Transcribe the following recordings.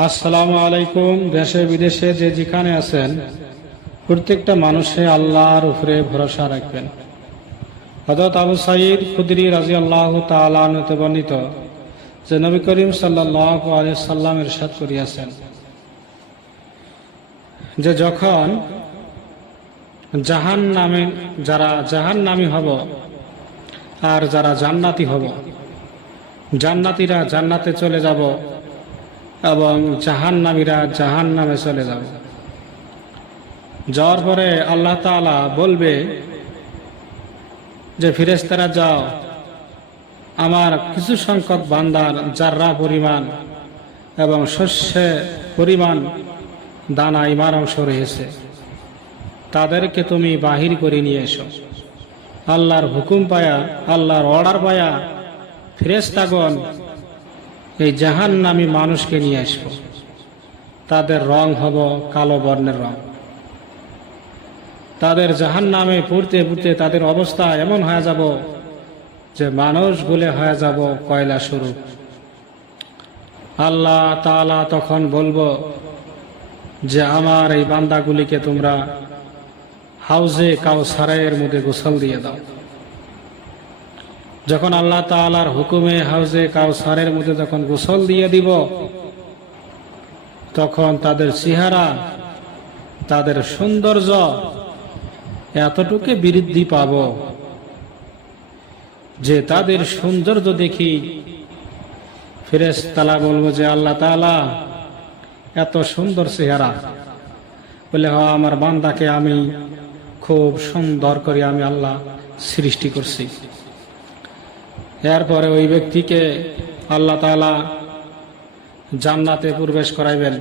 আসসালামু আলাইকুম। দেশে বিদেশে যে যেখানে আছেন প্রত্যেকটা মানুষে আল্লাহর উপরে ভরসা রাখবেন। হযরত আবু সাঈদ খুদরি রাদিয়াল্লাহু তাআলা আনহু বর্ণিত যে নবী করিম সাল্লাল্লাহু আলাইহি সাল্লাম ইরশাদ করিয়াছেন যে যখন যারা জাহান্নামী হব আর যারা জান্নাতি হব, জান্নাতীরা জান্নাতে চলে যাব এবং জাহান্নামীরা জাহান্নামে চলে যাবে। যাওয়ার পরে আল্লাহ তাআলা বলবে যে ফেরেশতারা যাও, আমার কিছু সংখ্যক বান্দার জাররা পরিমাণ এবং শস্যে পরিমাণ দানা ইমার অংশ রয়েছে, তাদেরকে তুমি বাহির করে নিয়ে এসো। আল্লাহর হুকুম পায়া, আল্লাহর অর্ডার পায়া ফেরেশতাগণ এই জাহান্নামী মানুষকে নিয়ে আসবো। তাদের রং হব কালো বর্ণের রং। তাদের জাহান্নামে পুড়তে পুড়তে তাদের অবস্থা এমন হয়ে যাব যে মানুষ গুলে হয়ে যাব কয়লা স্বরূপ। আল্লাহ তাআলা তখন বলবো যে আমার এই বান্দাগুলিকে তোমরা হাউজে কাউসারের মধ্যে গোসল দিয়ে দাও। যখন আল্লাহ তাআলার হুকুমে হাউজে কাউসারের মধ্যে যখন গোসল দিয়ে দিব, তখন তাদের চেহারা, তাদের সৌন্দর্য এতটুকু বৃদ্ধি পাব যে তাদের সৌন্দর্য দেখি ফেরেশতারা বলবো যে আল্লাহ তাআলা এত সুন্দর চেহারা, বলে হ আমার বান্দাকে আমি খুব সুন্দর করে আমি আল্লাহ সৃষ্টি করছি। এরপরে ওই ব্যক্তিকে আল্লাহ তাআলা জান্নাতে প্রবেশ করাইবেন।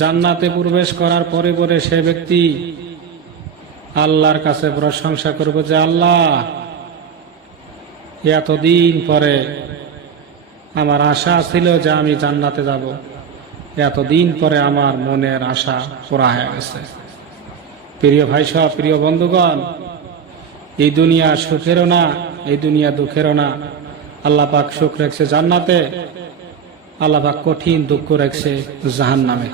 জান্নাতে প্রবেশ করার পরে পরে সে ব্যক্তি আল্লাহর কাছে প্রশংসা করবে যে আল্লাহ, এতদিন পরে আমার আশা ছিল যে আমি জান্নাতে যাব, এতদিন পরে আমার মনের আশা পুরা হয়ে গেছে। প্রিয় ভাই সব, প্রিয় বন্ধুগণ, এই দুনিয়া সুখেরও না, এই দুনিয়া দুঃখেরও না। আল্লাহ পাক সুখ রাখছে জান্নাতে, আল্লাহ পাক কঠিন দুঃখ রাখছে জাহান্নামে।